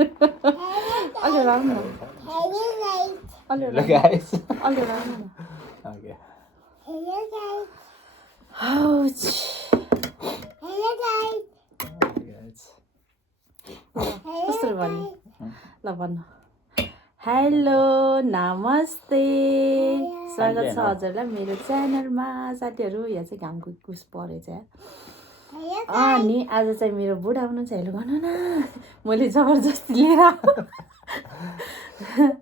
अलि राख्नु न Hello guys. अलि राख्नु न Okay. Ouch. Guys. कस्तो भन्नु ल भन्नु हेलो नमस्ते स्वागत छ हजुरलाई मेरो च्यानलमा साथीहरू यहाँ चाहिँ घामको कुस परेछ अनि आज चाहिँ मेरो बुढा हुनुहुन्छ हेलो गर्नु न मैले जबरजस्ती लिएर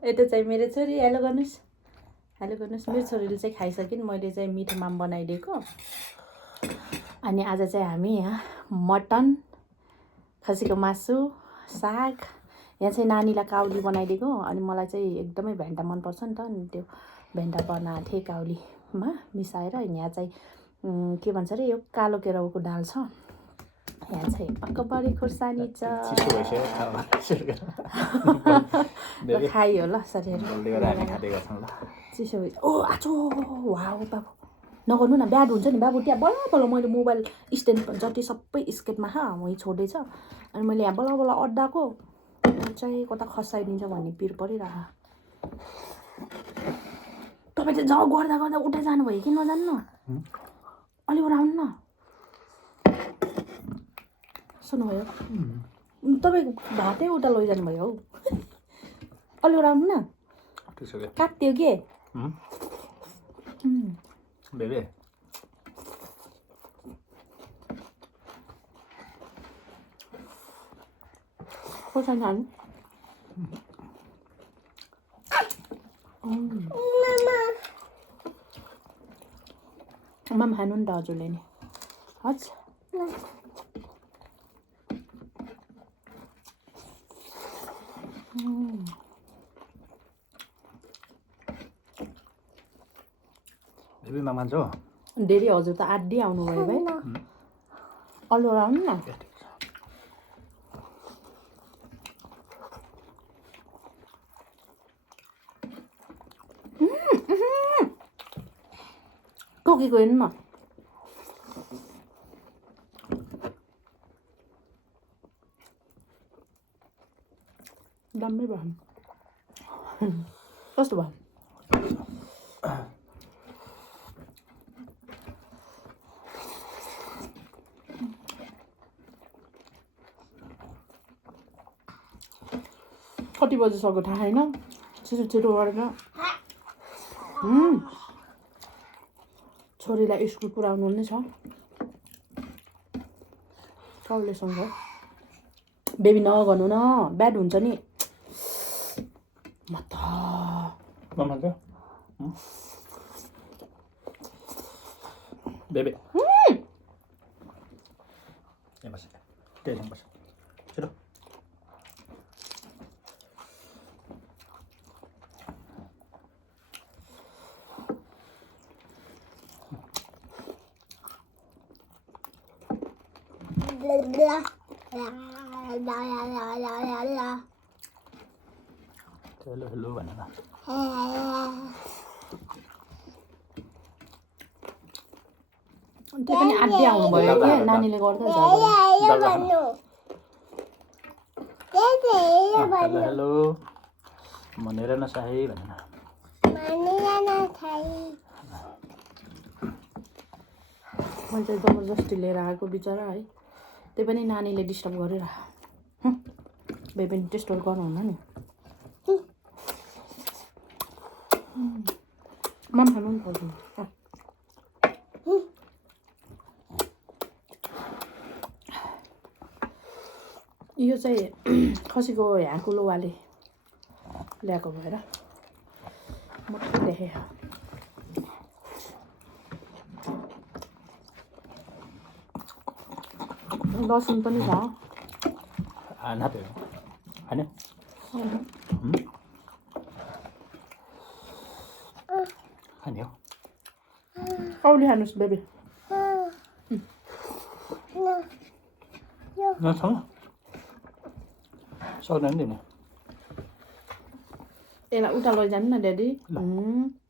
यता चाहिँ मेरो छोरी हेलो गर्नुहोस् मेरो छोरीले चाहिँ खाइसकिन् मैले चाहिँ मिठो माम बनाइदिएको अनि आज चाहिँ हामी यहाँ मटन खसीको मासु साग यहाँ चाहिँ नानीलाई काउली बनाइदिएको अनि मलाई चाहिँ एकदमै भेन्टा मनपर्छ नि त अनि त्यो भेन्टा बनाएको थिएँ काउलीमा मिसाएर यहाँ चाहिँ के भन्छ अरे यो कालो केराउको दाल छ यहाँ चाहिँ पक्कबरी खुर्सानी छ खाइयो ल साथीहरू चिसो ओ आचो वाउ बाबु नगर्नु न ब्याड हुन्छ नि बाबु त्यहाँ बल्ल बल्ल मैले मोबाइल स्ट्यान्ड जति सबै स्केपमा वहीँ छोड्दैछ अनि मैले यहाँ बल्ल बल्ल अड्डाको चाहिँ कता खसाइदिन्छ भन्ने पिर परिरह तपाईँ चाहिँ जब गर्दा गर्दा उठा जानुभयो कि नजान्नु अलि आउनु न सुन्नुभयो तपाईँ भातै उता लैजानु भयो हौ अलि आउनु न काट्यो के Bebe. खोर्सानी खानु माम खानु नि त हजुरले नि हजुर Bebe मा मान्छौ धेरै हजुर त आधी आउनुभयो भाइ अलि आउनु न टोकेको हेर्नु न दामी भयो कस्तो भयो कति बजी सक्यो थाहा छैन छिटो छिटो गरेर छोरीलाई स्कुल पुऱ्याउनु नै छ कहिलेसँग बेबी नगर्नु न ब्याड हुन्छ नि म त Bebe. Ya bas. Yang bas. Sudah. Hello banana. त्यो पनि आधी आउनुभयो के नानीले गर्दा हेलो भनेर नसाही भनेर मैले चाहिँ जबरजस्ती लिएर आएको बिचरा है त्यही पनि नानीले डिस्टर्ब गरिरह बेबी पनि डिस्टर्ब गर्नुहुन्न नि माम खानु नि पर्छ यो चाहिँ खसीको यहाँको लोवाले ल्याएको भएर मटै देखेँ लसुन पनि छ नाते होइन खाने हो औली खानुहोस् बेबी नछाउ सक्दैन नि यसलाई उता लैजानु न ड्याडी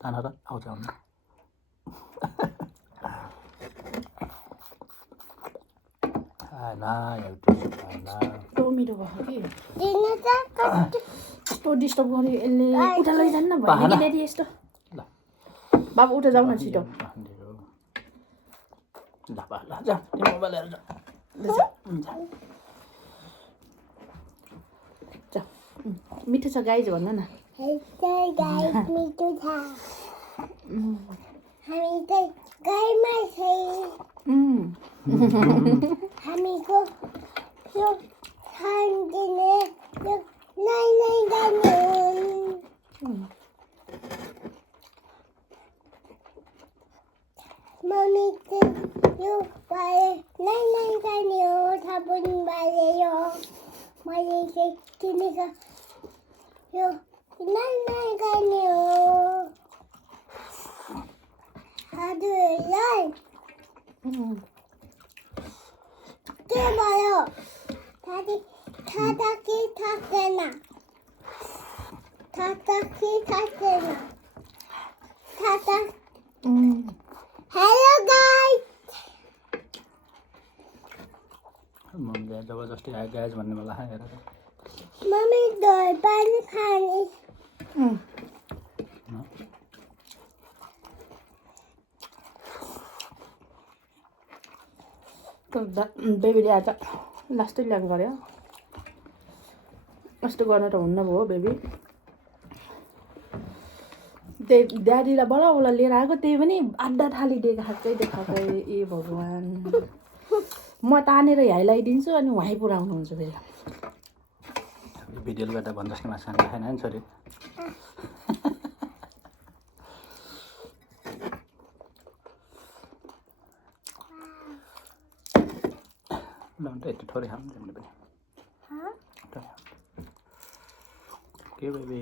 ताना र आउँछ आउनु भएन एउटा भएन कस्तो मिठो भयो कि दिन त कति कस्तो डिस्टर्ब गर्यो यसले उठा लैजान्न भयो कि दिदी यस्तो ल बाबु उठा जाऊ न छिटो ल जा तिमी मोबाइल लिएर जा जा मिठो छ गाइज भन्नु न गाई मिठो छ हामी त गाईमा छौँ हामीको यो खानदिने यो नै जाने मम्मी चाहिँ यो बारे नै जाने हो साबुन बारे यो मैले चाहिँ किनेको यो नै जाने हो हजुरलाई के भयो दादी खाँदा कि थाक्दैन खाँदा कि थाक्दैन खाँदा हेलो गाइस मम्मीले जबरजस्ती आयो गाइज भन्ने मलाई हेर मम्मी दही पानी खाने बेबीले आज लास्टै ल्याग गऱ्यो यस्तो गर्न त हुन्न भयो बेबी ड्याडीलाई बडा उसलाई लिएर आएको त्यही पनि आड्डा थाली देखाएकै ए भगवान् म तानेर ह्याइलाइदिन्छु अनि उहाँ पुऱ्याउनुहुन्छ फेरि भिडियोले गर्दा भन्नुहोस् कि मासु खाएन नि छोरी ल यति थोरै खाऊँ तिमीले पनि के बेबी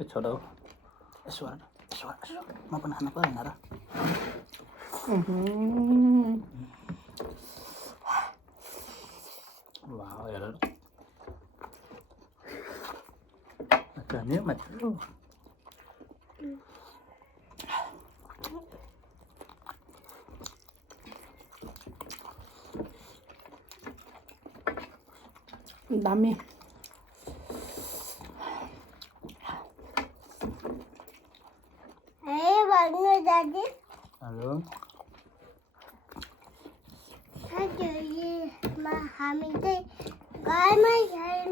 ए छोडो यसो म पनि खानु परेन र वाह हेर नि माथि दामी भन्नु दादी हेलो हामी चाहिँ घरमै छौँ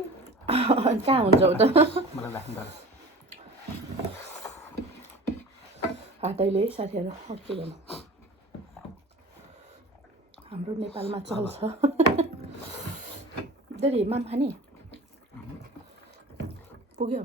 कहाँ हुन्छ त मलाई राख्नु पर्यो हातैले साथीहरू के गर्नु हाम्रो नेपालमा चल्छ दिदी माम खाने पुग्यो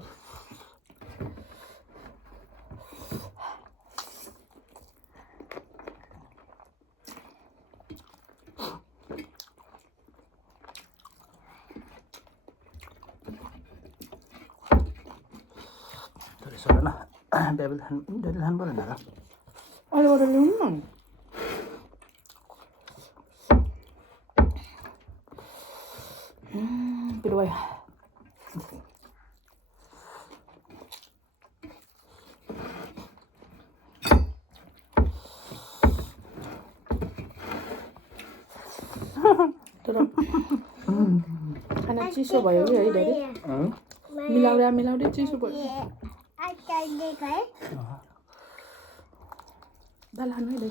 न बेबी खानु परेन र अरूबाट ल्याउनु न पिरो भयो तर खाना चिसो भयो कि है धेरै मिलाउँदै चिसो भयो दाल खानु है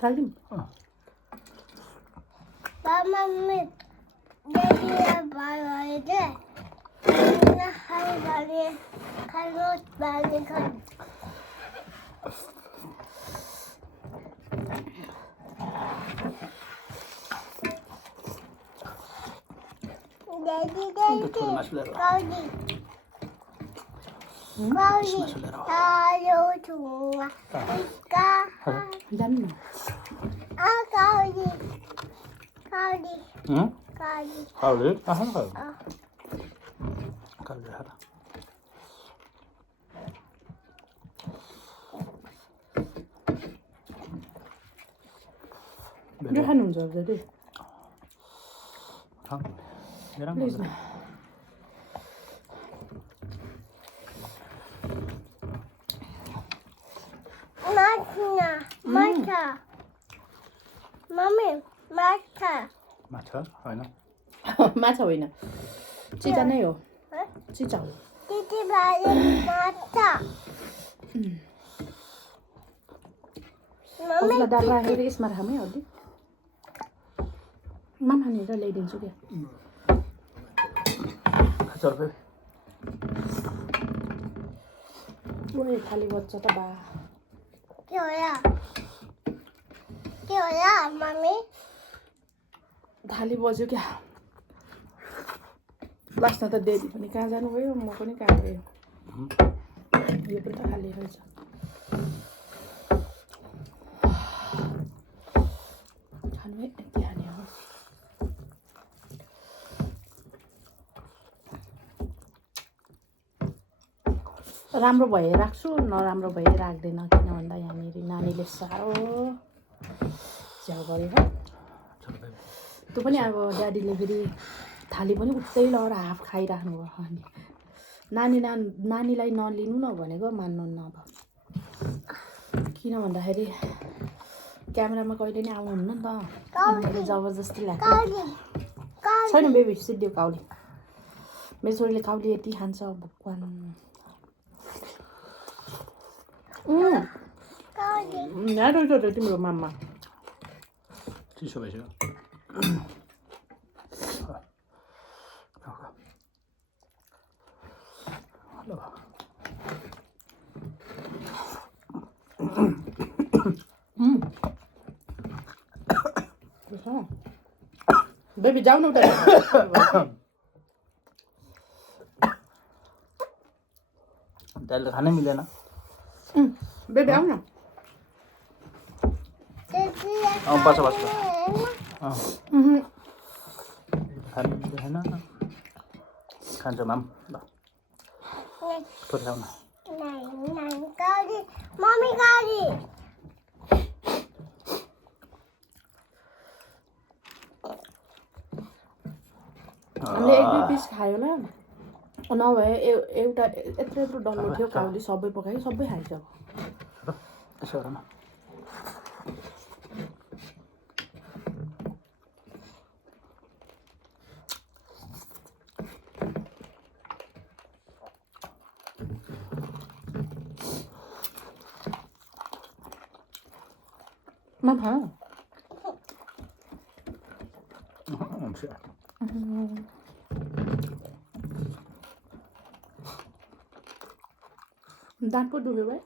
खालिदिउँ मम्मी यो खानुहुन्छ दिदी प्लिज न माछा माछा होइन माछा होइन चिचा नै हो चिचा हो त्यति बारे माछा उसलाई दाल राखेर यसमा राखौँ है अलि मामा हानेर ल्याइदिन्छु क्या चल फेरि ओए खाली बच्च त बा के होला मम्मी थाली बज्यो क्या लास्टमा त दिदी पनि कहाँ जानुभयो म पनि कहाँ गयो यो पनि त खाली रहेछ खानु है यति खाने हो राम्रो भए राख्छु नराम्रो भए राख्दैन किन भन्दा यहाँनिर नानीले साह्रो च्याउ गर्यो हो त्यो पनि अब ड्याडीले फेरि थाली पनि उतै लगाएर हाफ खाइराख्नु भयो अनि नानीलाई नलिनु न भनेको मान्नुहुन्न अब किन भन्दाखेरि क्यामेरामा कहिले नि आउनुहुन्न नि त अनि मैले जबरजस्ती ल्याएको छैन बेबी सिद्धि काउली मेरो छोरीले काउली यति खान्छ भगवान यहाँ रहेछ तिम्रो मामा चिसो भइसक्यो बेबी जाऊ न उता दाल त खानै मिलेन बेबी आऊ न बस बस खानु मिलेन खान्छ माम ल थोरै खाऊ न मम्मी गाडी हामीले एक दुई पिस खायो होला नभए एउटा यत्रो डल्लो थियो काउली सबै पकायो सबै खाइन्छ त्यसो गर न मामा हुन्छ दाँत पो दुख्यो भाइ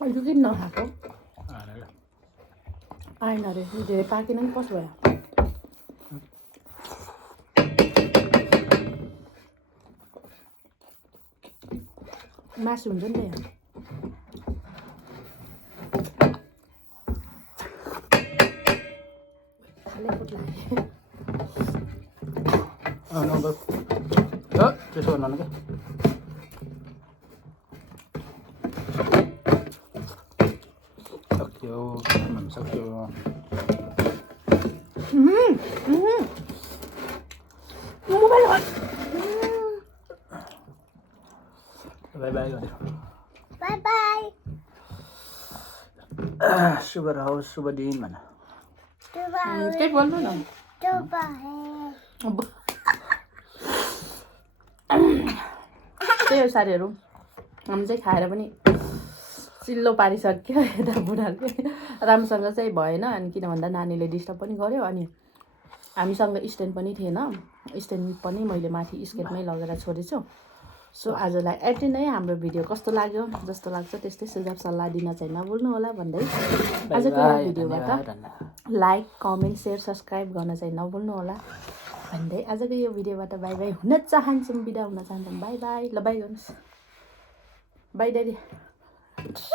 अहिले किन नखाएको आएन अरे धेरै पाकेन नि कसो भयो मासु हुन्छ नि त यहाँ त्यसो गर्नु क्या सक्यो सक्यो मोबाइल बाई बाई गऱ्यो बाई बाई शुभ रहोस् शुभ दिन भन त्यही बोल्नु न त्यही हो साथीहरू हामी चाहिँ खाएर पनि चिल्लो पारिसक्यो यता बुढाले राम्रोसँग चाहिँ भएन अनि किन भन्दा नानीले डिस्टर्ब पनि गर्यो अनि हामीसँग स्ट्यान्ड पनि थिएन स्ट्यान्ड पनि मैले माथि स्केटमै लगेर छोडेछु सो आजलाई यति नै हाम्रो भिडियो कस्तो लाग्यो जस्तो लाग्छ त्यस्तै सुझाव सल्लाह दिन चाहिँ नभुल्नु होला भन्दै आजको यो भिडियोबाट लाइक कमेन्ट सेयर सब्सक्राइब गर्न चाहिँ नभुल्नु होला भन्दै आजको यो भिडियोबाट बाई बाई हुन चाहन्छौँ बिदा हुन चाहन्छौँ बाई बाई ल बाई गर्नुहोस् बाई ड्याडी